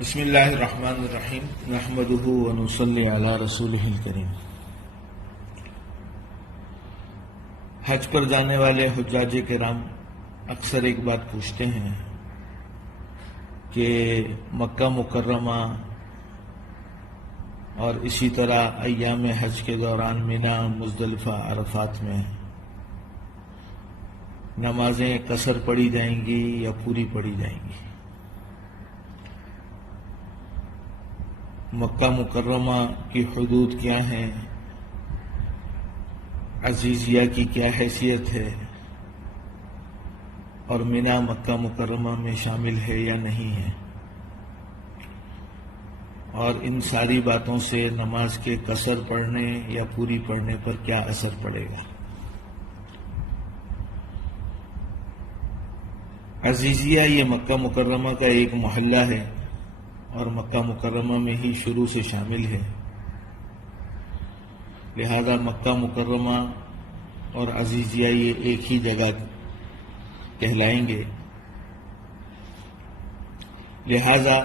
بسم اللہ الرحمن الرحیم نحمدہ ونصلی علی رسولہ الکریم۔ حج پر جانے والے حجاج کرام اکثر ایک بات پوچھتے ہیں کہ مکہ مکرمہ اور اسی طرح ایام حج کے دوران مینا، مزدلفہ، عرفات میں نمازیں قصر پڑھی جائیں گی یا پوری پڑھی جائیں گی؟ مکہ مکرمہ کی حدود کیا ہیں؟ عزیزیہ کی کیا حیثیت ہے؟ اور مینا مکہ مکرمہ میں شامل ہے یا نہیں ہے؟ اور ان ساری باتوں سے نماز کے قصر پڑھنے یا پوری پڑھنے پر کیا اثر پڑے گا؟ عزیزیہ یہ مکہ مکرمہ کا ایک محلہ ہے اور مکہ مکرمہ میں ہی شروع سے شامل ہے، لہذا مکہ مکرمہ اور عزیزیہ یہ ایک ہی جگہ کہلائیں گے۔ لہذا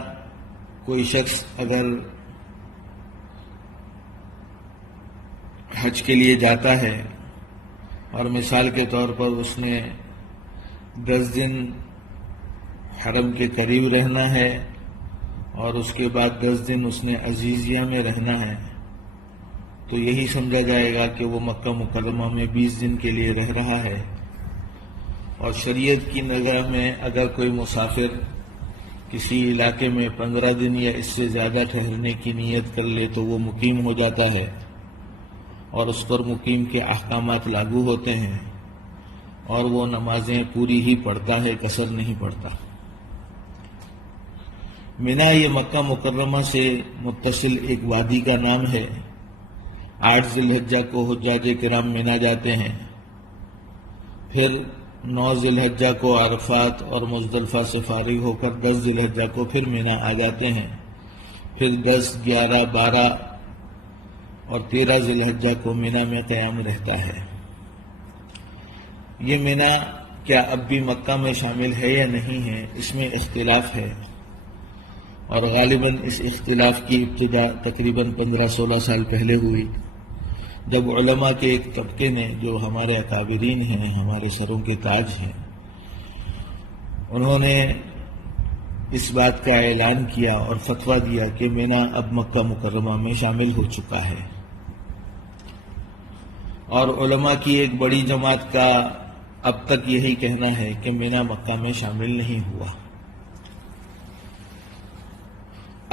کوئی شخص اگر حج کے لیے جاتا ہے اور مثال کے طور پر اس نے 10 دن حرم کے قریب رہنا ہے اور اس کے بعد 10 دن اس نے عزیزیہ میں رہنا ہے، تو یہی سمجھا جائے گا کہ وہ مکہ مکرمہ میں 20 دن کے لیے رہ رہا ہے۔ اور شریعت کی نگاہ میں اگر کوئی مسافر کسی علاقے میں 15 دن یا اس سے زیادہ ٹھہرنے کی نیت کر لے تو وہ مقیم ہو جاتا ہے اور اس پر مقیم کے احکامات لاگو ہوتے ہیں اور وہ نمازیں پوری ہی پڑھتا ہے، قصر نہیں پڑھتا۔ مینا یہ مکہ مکرمہ سے متصل ایک وادی کا نام ہے۔ 8 ذی الحجہ کو حجاج کرام مینا جاتے ہیں، پھر 9 ذی الحجہ کو عرفات اور مزدلفہ سے فارغ ہو کر 10 ذی الحجہ کو پھر مینا آ جاتے ہیں، پھر 10، 11، 12 اور 13 ذی الحجہ کو مینا میں قیام رہتا ہے۔ یہ مینا کیا اب بھی مکہ میں شامل ہے یا نہیں ہے، اس میں اختلاف ہے، اور غالباً اس اختلاف کی ابتدا تقریباً 15-16 سال پہلے ہوئی، جب علماء کے ایک طبقے نے، جو ہمارے اکابرین ہیں، ہمارے سروں کے تاج ہیں، انہوں نے اس بات کا اعلان کیا اور فتویٰ دیا کہ مینا اب مکہ مکرمہ میں شامل ہو چکا ہے، اور علماء کی ایک بڑی جماعت کا اب تک یہی کہنا ہے کہ مینا مکہ میں شامل نہیں ہوا۔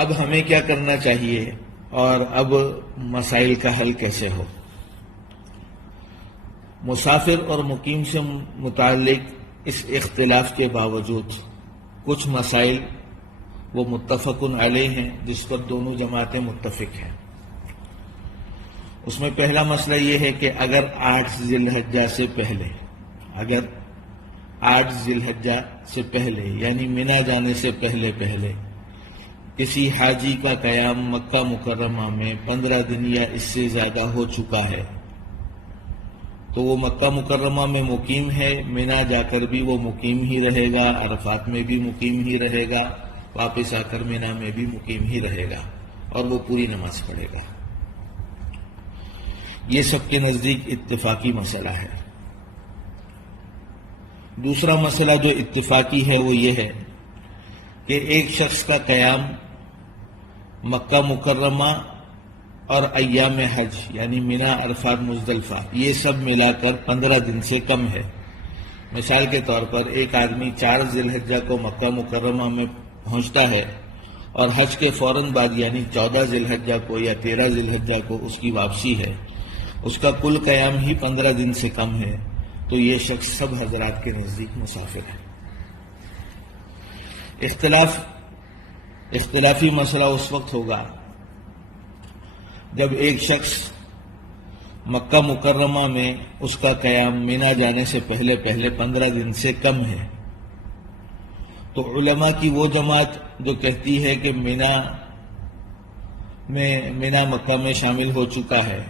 اب ہمیں کیا کرنا چاہیے اور اب مسائل کا حل کیسے ہو؟ مسافر اور مقیم سے متعلق اس اختلاف کے باوجود کچھ مسائل وہ متفق علیہ ہیں جس پر دونوں جماعتیں متفق ہیں۔ اس میں پہلا مسئلہ یہ ہے کہ اگر 8 ذی الحجہ سے پہلے، اگر 8 ذی الحجہ سے پہلے یعنی مینا جانے سے پہلے کسی حاجی کا قیام مکہ مکرمہ میں 15 دن یا اس سے زیادہ ہو چکا ہے تو وہ مکہ مکرمہ میں مقیم ہے، مینا جا کر بھی وہ مقیم ہی رہے گا، عرفات میں بھی مقیم ہی رہے گا، واپس آ کر مینا میں بھی مقیم ہی رہے گا اور وہ پوری نماز پڑھے گا۔ یہ سب کے نزدیک اتفاقی مسئلہ ہے۔ دوسرا مسئلہ جو اتفاقی ہے وہ یہ ہے کہ ایک شخص کا قیام مکہ مکرمہ اور ایام حج یعنی مینا، عرفات، مزدلفہ یہ سب ملا کر 15 دن سے کم ہے۔ مثال کے طور پر ایک آدمی 4 ذی الحجہ کو مکہ مکرمہ میں پہنچتا ہے اور حج کے فوراً بعد یعنی 14 ذی الحجہ کو یا 13 ذی الحجہ کو اس کی واپسی ہے، اس کا کل قیام ہی 15 دن سے کم ہے، تو یہ شخص سب حضرات کے نزدیک مسافر ہے۔ اختلافی مسئلہ اس وقت ہوگا جب ایک شخص مکہ مکرمہ میں اس کا قیام مینا جانے سے پہلے 15 دن سے کم ہے، تو علماء کی وہ جماعت جو کہتی ہے کہ مینا مکہ میں شامل ہو چکا ہے،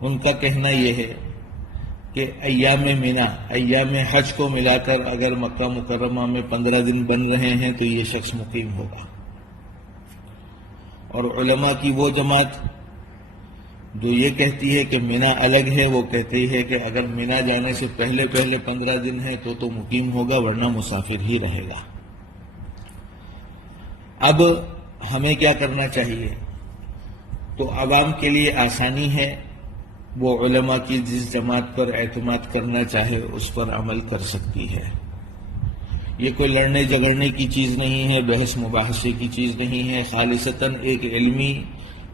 ان کا کہنا یہ ہے کہ ایام مینا، ایام حج کو ملا کر اگر مکہ مکرمہ میں 15 دن بن رہے ہیں تو یہ شخص مقیم ہوگا۔ اور علماء کی وہ جماعت جو یہ کہتی ہے کہ مینا الگ ہے، وہ کہتی ہے کہ اگر مینا جانے سے پہلے 15 دن ہے تو مقیم ہوگا، ورنہ مسافر ہی رہے گا۔ اب ہمیں کیا کرنا چاہیے؟ تو عوام کے لیے آسانی ہے، وہ علماء کی جس جماعت پر اعتماد کرنا چاہے اس پر عمل کر سکتی ہے۔ یہ کوئی لڑنے جھگڑنے کی چیز نہیں ہے، بحث مباحثے کی چیز نہیں ہے، خالصتاً ایک علمی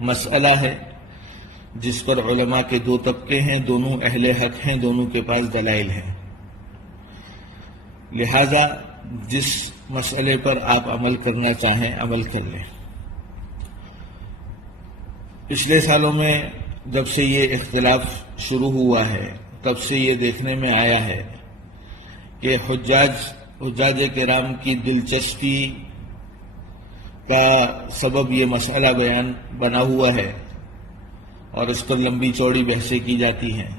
مسئلہ ہے جس پر علماء کے دو طبقے ہیں، دونوں اہل حق ہیں، دونوں کے پاس دلائل ہیں۔ لہذا جس مسئلے پر آپ عمل کرنا چاہیں عمل کر لیں۔ پچھلے سالوں میں جب سے یہ اختلاف شروع ہوا ہے تب سے یہ دیکھنے میں آیا ہے کہ حجاج کرام کی دلچسپی کا سبب یہ مسئلہ بیان بنا ہوا ہے اور اس پر لمبی چوڑی بحثیں کی جاتی ہیں،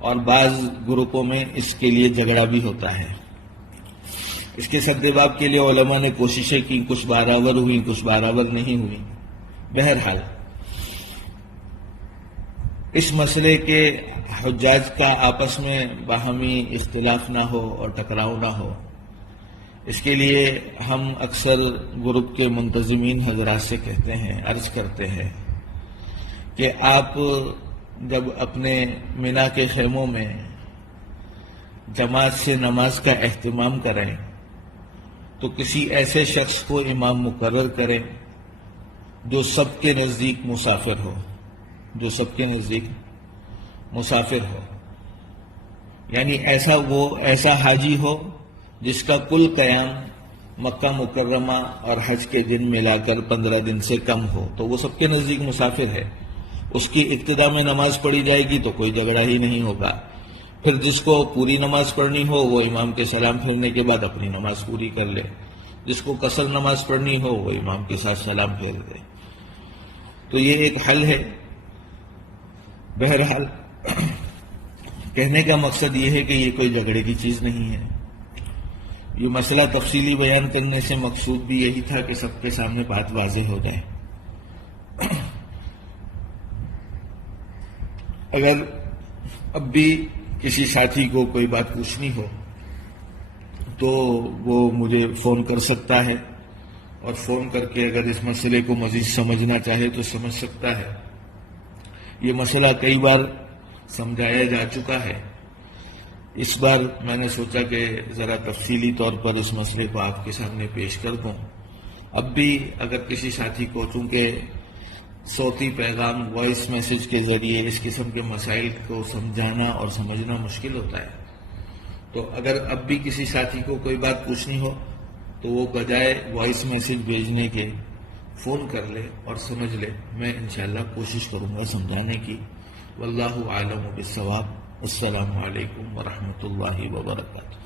اور بعض گروپوں میں اس کے لیے جھگڑا بھی ہوتا ہے۔ اس کے سدباب کے لیے علماء نے کوششیں کی، کچھ برابر ہوئی، کچھ برابر نہیں ہوئی۔ بہرحال اس مسئلے کے حجاج کا آپس میں باہمی اختلاف نہ ہو اور ٹکراؤ نہ ہو، اس کے لیے ہم اکثر گروپ کے منتظمین حضرات سے کہتے ہیں، عرض کرتے ہیں کہ آپ جب اپنے مینا کے خیموں میں جماعت سے نماز کا اہتمام کریں تو کسی ایسے شخص کو امام مقرر کریں جو سب کے نزدیک مسافر ہو، یعنی ایسا حاجی ہو جس کا کل قیام مکہ مکرمہ اور حج کے دن ملا کر 15 دن سے کم ہو، تو وہ سب کے نزدیک مسافر ہے۔ اس کی ابتدا میں نماز پڑھی جائے گی تو کوئی جھگڑا ہی نہیں ہوگا۔ پھر جس کو پوری نماز پڑھنی ہو وہ امام کے سلام پھیرنے کے بعد اپنی نماز پوری کر لے، جس کو قصر نماز پڑھنی ہو وہ امام کے ساتھ سلام پھیر دے۔ تو یہ ایک حل ہے۔ بہرحال کہنے کا مقصد یہ ہے کہ یہ کوئی جھگڑے کی چیز نہیں ہے۔ یہ مسئلہ تفصیلی بیان کرنے سے مقصود بھی یہی تھا کہ سب کے سامنے بات واضح ہو جائے۔ اگر اب بھی کسی ساتھی کو کوئی بات پوچھنی ہو تو وہ مجھے فون کر سکتا ہے، اور فون کر کے اگر اس مسئلے کو مزید سمجھنا چاہے تو سمجھ سکتا ہے۔ یہ مسئلہ کئی بار سمجھایا جا چکا ہے، اس بار میں نے سوچا کہ ذرا تفصیلی طور پر اس مسئلے کو آپ کے سامنے پیش کر دوں۔ اب بھی اگر کسی ساتھی کو چونکہ صوتی پیغام وائس میسج کے ذریعے اس قسم کے مسائل کو سمجھانا اور سمجھنا مشکل ہوتا ہے، تو اگر اب بھی کسی ساتھی کو کوئی بات پوچھنی ہو تو وہ بجائے وائس میسج بھیجنے کے فون کر لے اور سمجھ لے۔ میں انشاءاللہ کوشش کروں گا سمجھانے کی۔ واللہ عالم بالصواب۔ السلام علیکم ورحمۃ اللہ وبرکاتہ۔